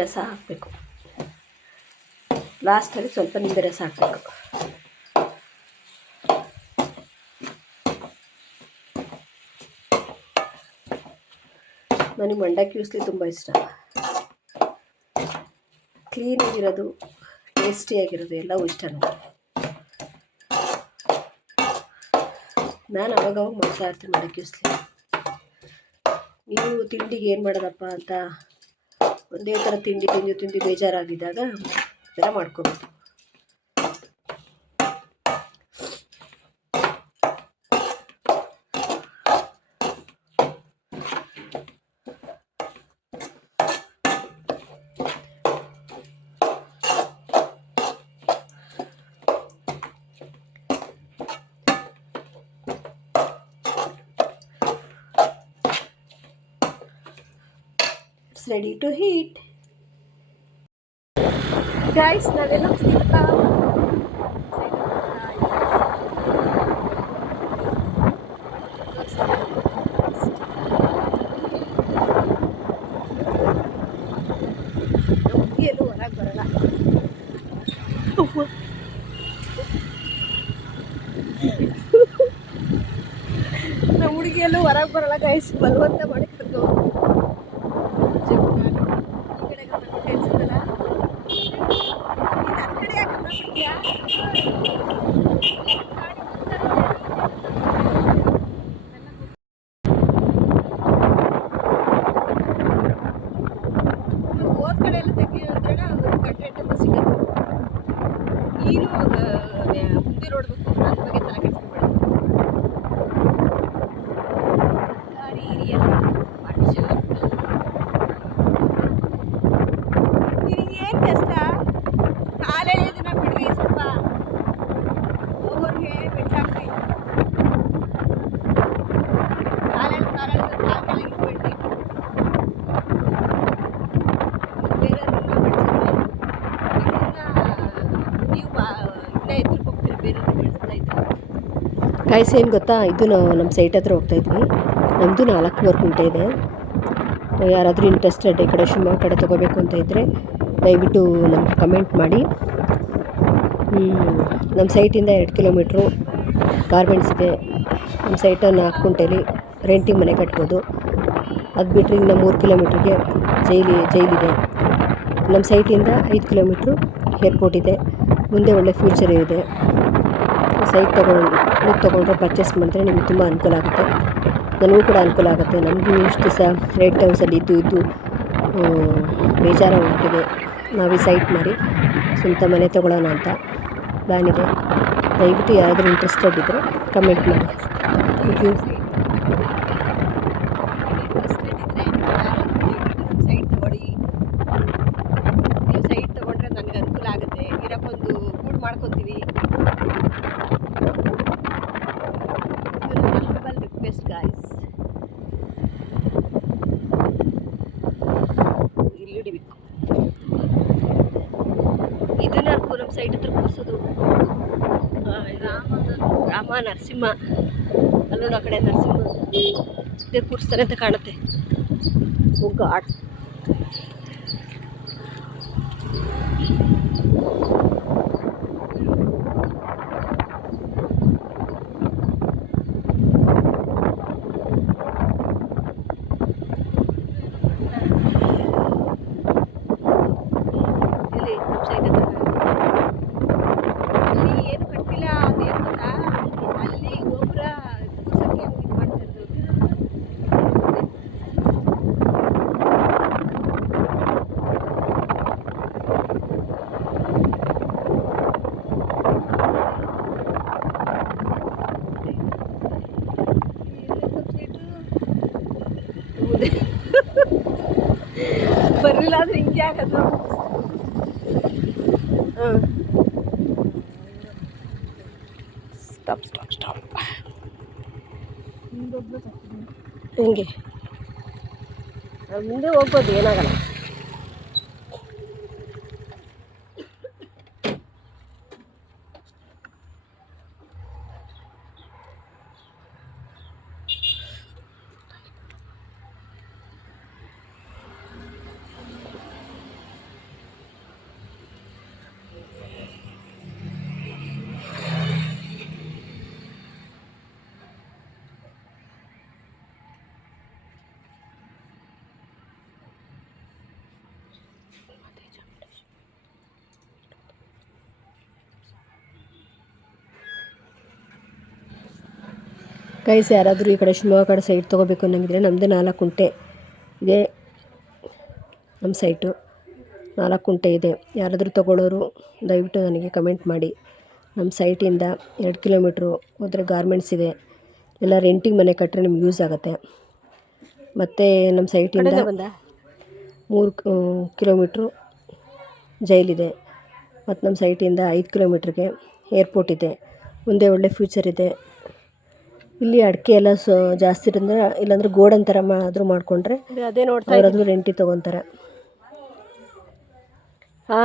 ರಸ ಹಾಕಬೇಕು. ಲಾಸ್ಟಲ್ಲಿ ಸ್ವಲ್ಪ ನಿಂಬೆ ರಸ ಹಾಕಬೇಕು. ನನಗೆ ಮಂಡಕ್ಕಿ ಉಸ್ಲಿ ತುಂಬ ಇಷ್ಟ. ಕ್ಲೀನಾಗಿರೋದು, ಟೇಸ್ಟಿಯಾಗಿರೋದು ಎಲ್ಲವೂ ಇಷ್ಟ ನನಗೆ. ನಾನು ಅವಾಗವಾಗ ಮಾಡ್ತಾ ಇರ್ತೀನಿ ಮಂಡಕ್ಕಿ ಉಸ್ಲಿ. ನೀವು ತಿಂಡಿಗೆ ಏನು ಮಾಡೋದಪ್ಪ ಅಂತ ಒಂದೇ ಥರ ತಿಂಡಿ ಬೇಜಾರಾಗಿದ್ದಾಗ ಇದೆಲ್ಲ ಮಾಡ್ಕೋಬೇಕು. It's ready to heat. Guys, ನಾವೆಲ್ಲ ಸಿಗ್ತಾ ಎಲ್ಲೂ ಹೊರಗೆ ಬರಲ್ಲ. ನಮ್ಮ ಹುಡುಗಿಯಲ್ಲೂ ಹೊರಗೆ ಬರಲ್ಲ ಗೈಸ್, ಬಲವಂತ ಮಾಡಿ ಕರ್ಕೊಂಡು ಹೋದ ಕಡೆ ಎಲ್ಲ ತೆಗಿಯೋದ್ರೆ ಕಂಟೆಂಟ್ ಅಂತ ಸಿಗೋದು. ನೀನು ಮುಂದೆ ನೋಡ್ಬೇಕು, ಅದ್ರ ಬಗ್ಗೆ ತಲೆ ಕೆಡಿಸ್ಕೊಬೇಡ. ಗಾಡಿ ಹಿರಿಯಲ್ಲ ನಿನಗೇನು ಕಷ್ಟ? ಕಾಲೇಜನ್ನ ಬಿಡ್ರಿ, ಸ್ವಲ್ಪ ಓವರ್ಗೆ ಬೆಟ್ಟಾಗ್ರಿ. ಕಾಲೇಜ್ ಕೆಳಗಿಟ್ಬಿಡ್ರಿ. ಕಾಯಿಸಿ ಏನು ಗೊತ್ತಾ, ಇದು ನಮ್ಮ ಸೈಟ್ ಹತ್ರ ಹೋಗ್ತಾಯಿದ್ವಿ. ನಮ್ಮದು 4 ಗುಂಟೆ ಇದೆ. ಯಾರಾದರೂ ಇಂಟ್ರೆಸ್ಟೆಡ್ ಈ ಕಡೆ ಶಿವಮೊಗ್ಗ ಕಡೆ ತೊಗೋಬೇಕು ಅಂತ ಇದ್ದರೆ ದಯವಿಟ್ಟು ನಮಗೆ ಕಮೆಂಟ್ ಮಾಡಿ. ನಮ್ಮ ಸೈಟಿಂದ 2 ಕಿಲೋಮೀಟ್ರು ಗಾರ್ಮೆಂಟ್ಸ್ ಇದೆ. ನಮ್ಮ ಸೈಟ್ 4 ಗುಂಟೆಲಿ ರೆಂಟಿಗೆ ಮನೆ ಕಟ್ಬೋದು. ಅದು ಬಿಟ್ಟರೆ ಇನ್ನು 3 ಕಿಲೋಮೀಟ್ರಿಗೆ ಜೈಲಿದೆ. ನಮ್ಮ ಸೈಟಿಂದ 5 ಕಿಲೋಮೀಟ್ರು ಏರ್ಪೋರ್ಟ್ ಇದೆ. ಮುಂದೆ ಒಳ್ಳೆ ಫ್ಯೂಚರ್ ಇದೆ. ಸೈಟ್ ತೊಗೊಂಡ್ರೆ ಪರ್ಚೇಸ್ ಮಾಡಿದ್ರೆ ನಿಮಗೆ ತುಂಬ ಅನುಕೂಲ ಆಗುತ್ತೆ. ನನಗೂ ಕೂಡ ಅನುಕೂಲ ಆಗುತ್ತೆ. ನಮಗೂ ಇಷ್ಟು ದಿವಸ ರೆಂಟ್ ಹೌಸಲ್ಲಿ ಇದ್ದು ಬೇಜಾರ ಉಂಟಿದೆ. ನಾವು ಈ ಸೈಟ್ ಮಾರಿ ಸ್ವಂತ ಮನೆ ತೊಗೊಳ್ಳೋಣ ಅಂತ ಪ್ಲ್ಯಾನ್ ಇದೆ. ದಯವಿಟ್ಟು ಯಾರಾದರೂ ಇಂಟ್ರೆಸ್ಟೆಡ್ ಇದ್ದರೆ ಕಮೆಂಟ್ ಮಾಡಿ. Thank you. ಸೈಟ್ ತೊಗೊಳ್ಳಿ. ನೀವು ಸೈಟ್ ತೊಗೊಂಡ್ರೆ ನನಗೆ ಅನುಕೂಲ ಆಗುತ್ತೆ. ಇರೋಕ್ಕೊಂದು ಗೂಡು ಮಾಡ್ಕೊತೀವಿ. ರಿಕ್ವೆಸ್ಟ್ ಗಾಯ್ಸ್, ಇಲ್ಲಿ ಹಿಡಿಬೇಕು. ಇದನ್ನ ನಮ್ಮ ಸೈಟ್ ಹತ್ರ ಕೂರಿಸೋದು ರಾಮ ನರಸಿಂಹ. ಅಲ್ಲೋಡು, ಆ ಕಡೆ ನರಸಿಂಹ ಇದೇ ಕೂರಿಸ್ತಾರೆ ಅಂತ ಕಾಣುತ್ತೆ. ಓ ಗಾಡ್, ಏನು ಕಟ್ಟಿಲ್ಲ. ಅದೇನು ಗೊತ್ತಾ, ಅಲ್ಲಿ ಗೊಬ್ಬರ ಕೂರ್ಸೋಕ್ಕೆ ಇದು ಮಾಡ್ತಾ ಇರೋದು. ಬರಲಿಲ್ಲ ಅಂದ್ರೆ ಹಿಂಗೆ ಆಗೋದು. ಸ್ಟಾಪ್ ಹಿಂಗೆ ಮುಂದೆ ಹೋಗ್ಬೋದು, ಏನಾಗಲ್ಲ. ಗೈಸ್ ಯಾರಾದರೂ ಈ ಕಡೆ ಶಿವಮೊಗ್ಗ ಕಡೆ ಸೈಟ್ ತೊಗೋಬೇಕು ಅನ್ನಂಗಿದ್ರೆ ನಮ್ಮದೇ 4 ಕುಂಟೆ ಇದೆ. ನಮ್ಮ ಸೈಟು 4 ಕುಂಟೆ ಇದೆ. ಯಾರಾದರೂ ತೊಗೊಳ್ಳೋರು ದಯವಿಟ್ಟು ನನಗೆ ಕಮೆಂಟ್ ಮಾಡಿ. ನಮ್ಮ ಸೈಟಿಂದ 2 ಕಿಲೋಮೀಟ್ರು ಹೋದರೆ ಗಾರ್ಮೆಂಟ್ಸ್ ಇದೆ. ಎಲ್ಲ ರೆಂಟಿಗೆ ಮನೆ ಕಟ್ಟರೆ ನಿಮ್ಗೆ ಯೂಸ್ ಆಗುತ್ತೆ. ಮತ್ತು ನಮ್ಮ ಸೈಟಿಂದ 3 ಕಿಲೋಮೀಟ್ರು ಜೈಲಿದೆ. ಮತ್ತು ನಮ್ಮ ಸೈಟಿಂದ 5 ಕಿಲೋಮೀಟ್ರಿಗೆ ಏರ್ಪೋರ್ಟ್ ಇದೆ. ಮುಂದೆ ಒಳ್ಳೆ ಫ್ಯೂಚರ್ ಇದೆ. ಇಲ್ಲಿ ಅಡಿಕೆ ಎಲ್ಲ ಜಾಸ್ತಿ ಇರೋದ್ರೆ, ಇಲ್ಲಾಂದ್ರೆ ಗೋಡನ್ ಥರ ಆದರೂ ಮಾಡಿಕೊಂಡ್ರೆ ಅದೇ ಅವರಾದರೂ ರೆಂಟಿಗೆ ತೊಗೊತಾರೆ.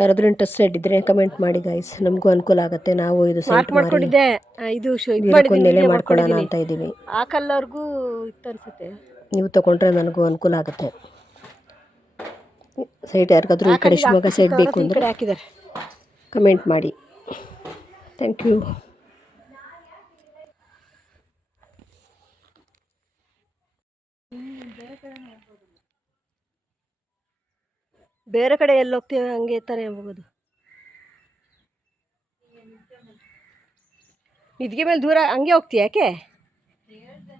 ಯಾರಾದರೂ ಇಂಟ್ರೆಸ್ಟೆಡ್ ಇದ್ದರೆ ಕಮೆಂಟ್ ಮಾಡಿ ಗೈಸ್, ನಮಗೂ ಅನುಕೂಲ ಆಗುತ್ತೆ. ನಾವು ಇದು ಸೈಟ್ ಮಾಡ್ಕೊಂಡಿದ್ದೆ, ಇದು ನೆಲೆ ಮಾಡ್ಕೊಳ್ಳೋಣ ಅಂತ ಇದ್ದೀವಿ. ಆ ಕಲ್ಲರ್ಗೂ ಇತ್ತು ಅನ್ಸುತ್ತೆ. ನೀವು ತೊಗೊಂಡ್ರೆ ನನಗೂ ಅನುಕೂಲ ಆಗುತ್ತೆ. ಸೈಟ್ ಯಾರಿಗಾದ್ರೂ ಈ ಕಡೆ ಶಿವಮೊಗ್ಗ ಸೈಡ್ ಬೇಕು ಅಂದರೆ ಹಾಕಿದ್ದಾರೆ, ಕಮೆಂಟ್ ಮಾಡಿ. Thank you. ಬೇರೆ ಕಡೆ ಎಲ್ಲಿ ಹೋಗ್ತೀವಿ ಹಂಗೆ ತಾನೇ ಹೋಗೋದು. ನಿದ್ಗೆ ಮೇಲೆ ದೂರ ಹಂಗೆ ಹೋಗ್ತೀಯ? ಯಾಕೆ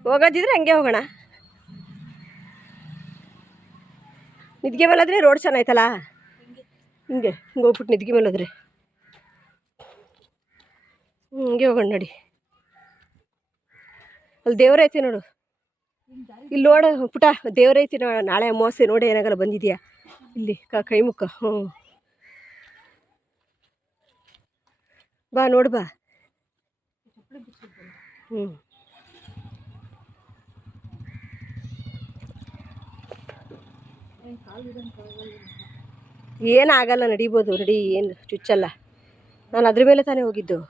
ಹೋಗೋದಿದ್ರೆ ಹಂಗೆ ಹೋಗೋಣ. ನಿದ್ಗೆ ಮೇಲೆ ಆದರೆ ರೋಡ್ ಚೆನ್ನಾಯ್ತಲ್ಲ, ಹಿಂಗೆ ಹೋಗ್ಬಿಟ್ಟು ನಿದ್ಗೆ ಮೇಲೆ ಹೋದ್ರೆ ಹಂಗೆ ಹೋಗೋಣ ನಡಿ. ಅಲ್ಲಿ ದೇವ್ರೈತಿ ನೋಡು, ಇಲ್ಲಿ ನೋಡು ಪುಟ, ದೇವ್ರೈತಿ ನೋಡು. ನಾಳೆ ಅಮಾವಾಸ್ಯೆ ನೋಡಿ, ಏನಾಗಲ್ಲ ಬಂದಿದ್ಯಾ ಇಲ್ಲಿ ಕೈ ಮುಖ. ಬಾ ನೋಡು ಬಾ. ಏನಾಗಲ್ಲ, ನಡಿಬೋದು, ನಡಿ, ಏನು ಚುಚ್ಚಲ್ಲ. ನಾನು ಅದ್ರ ಮೇಲೆ ತಾನೇ ಹೋಗಿದ್ದು.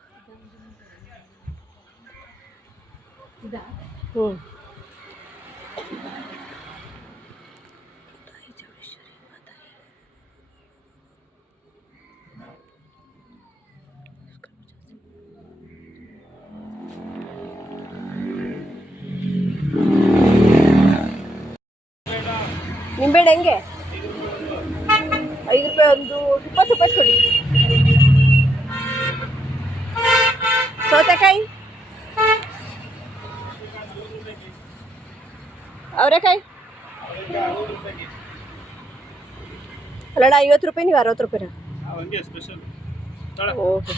ನಿಂಬೆಹಣ್ಣು ಹೆಂಗೆ? 5 ರೂಪಾಯಿ ಒಂದು, 20 ರೂಪಾಯಿ ಕೊಡಿ. ಸೌತೆಕಾಯಿ, ಅವರೆಕಾಯಿ ಅಲ್ಲಣ್ಣ 50 ರೂಪಾಯಿ, ನೀವು 60 ರೂಪಾಯಿನ? ಓಕೆ.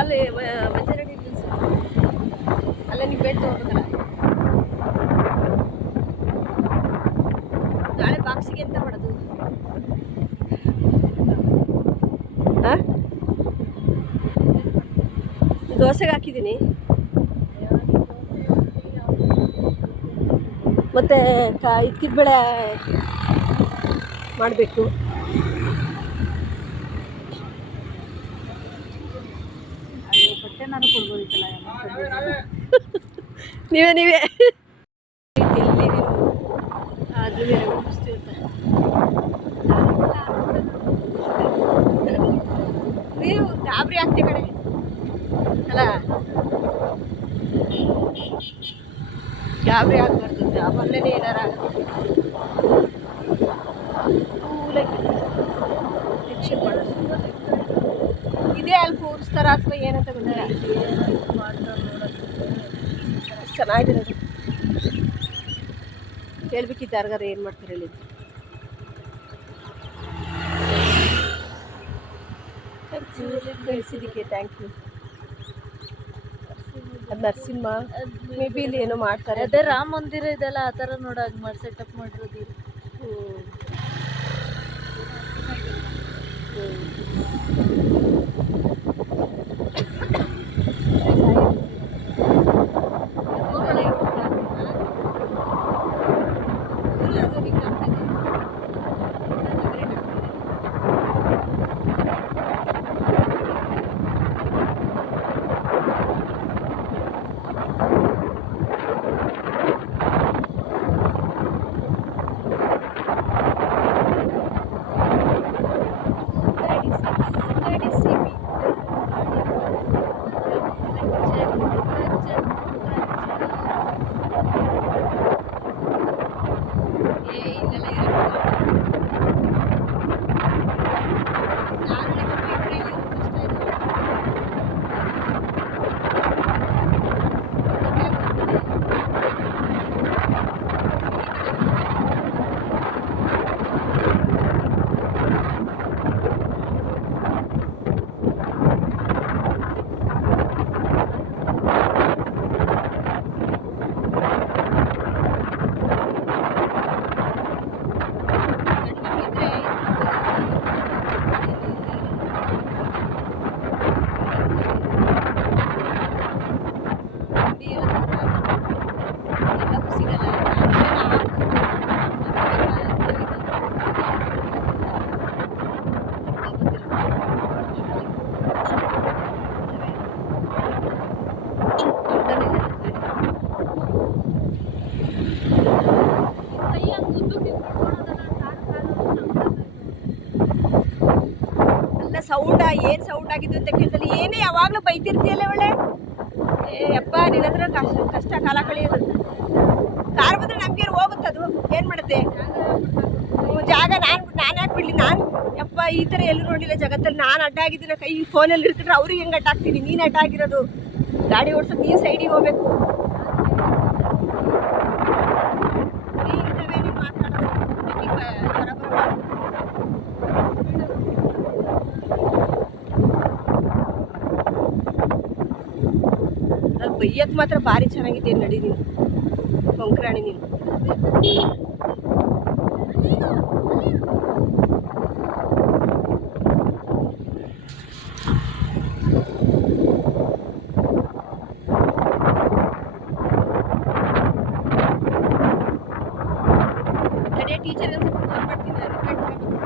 ಅಲ್ಲಿ ವೆಜರಡಿ ಅಲ್ಲ, ನೀವು ಬೇಡ ತಗೋಬೇಕಲ್ಲ. ನಾಳೆ ಬಾಕ್ಸಿಗೆ ಎಂತ ಮಾಡೋದು? ದೋಸೆಗೆ ಹಾಕಿದ್ದೀನಿ. ಮತ್ತು ಇದ್ಕಿದ ಬೇಳೆ ಮಾಡಬೇಕು. ನಾನು ಕೊಡ್ಬೋದಿತ್ತಲ್ಲ. ನೀವೇ ಅದು ಬೇರೆ ನೀವು ಗಾಬರಿ ಆಗ್ತಿ ಕಡೆ ಅಲ್ಲ, ಗಾಬರಿ ಆಗ್ಬಾರ್ದು. ಆಮೇಲೆ ಏನಾರ ಇದೇ ಅಲ್ಲಿ ಕೂರಿಸ್ತಾರ ಅಥವಾ ಏನಂತ ಗೊತ್ತಿಲ್ಲ. ಚೆನ್ನಾಗಿರೋದು ಹೇಳ್ಬೇಕಿತ್ತು ಯಾರಿಗಾರ ಏನು ಮಾಡ್ತಾರೆ ಹೇಳಿದ್ದು. ಬೆಳೆಸಿದ್ದಕ್ಕೆ ಥ್ಯಾಂಕ್ ಯು. ಅದು ನರಸಿಂಹ ಮೇ ಬಿ ಇಲ್ಲಿ ಏನೋ ಮಾಡ್ತಾರೆ. ಅದೇ ರಾಮ ಮಂದಿರ ಇದೆಲ್ಲ ಆ ಥರ ನೋಡಾಗ ಮಾಡಿ ಸೆಟಪ್ ಮಾಡಿರೋದು. ಅಲ್ಲ ಸೌಂಡ ಏನು ಸೌಂಡ್ ಆಗಿದ್ದು ಅಂತ ಕೇಳ್ದಲ್ಲಿ ಏನೇ ಯಾವಾಗಲೂ ಬೈತಿರ್ತೀಯಲ್ಲ ಒಳ್ಳೆ ಅಪ್ಪ ನಿನ್ನ ಹತ್ರ ಕಷ್ಟ ಕಾಲ ಕಳೆಯೋದು ಕಾರ್ ಬಂದರೆ ನಮಗೆ ಹೋಗುತ್ತದು ಏನು ಮಾಡುತ್ತೆ ಜಾಗ ನಾನು ಯಾಕೆ ಬಿಡಲಿ ನಾನು ಯಪ್ಪ ಈ ಥರ ಎಲ್ಲೂ ನೋಡಿಲ್ಲ ಜಗತ್ತಲ್ಲಿ ನಾನು ಅಡ್ಡ ಆಗಿದ್ದೀನಿ ಕೈ ಫೋನಲ್ಲಿ ಇರ್ತಿದ್ರೆ ಅವ್ರಿಗೆ ಹೆಂಗೆ ಅಡ್ಡ ಆಗ್ತೀನಿ ನೀನು ಅಡ್ಡ ಆಗಿರೋದು ಗಾಡಿ ಓಡಿಸೋದು ನೀನು ಸೈಡಿಗೆ ಹೋಗ್ಬೇಕು ನಾನು ಬೈಯಕ್ಕೆ ಮಾತ್ರ ಭಾರಿ ಚೆನ್ನಾಗಿದೆ ನಡಿ ನೀನು ಕೊಂಕರಾಣಿ ನೀನು ಟೀಚರ್ಗೆ ಸ್ವಲ್ಪ ಫೋನ್ ಮಾಡ್ತೀನಿ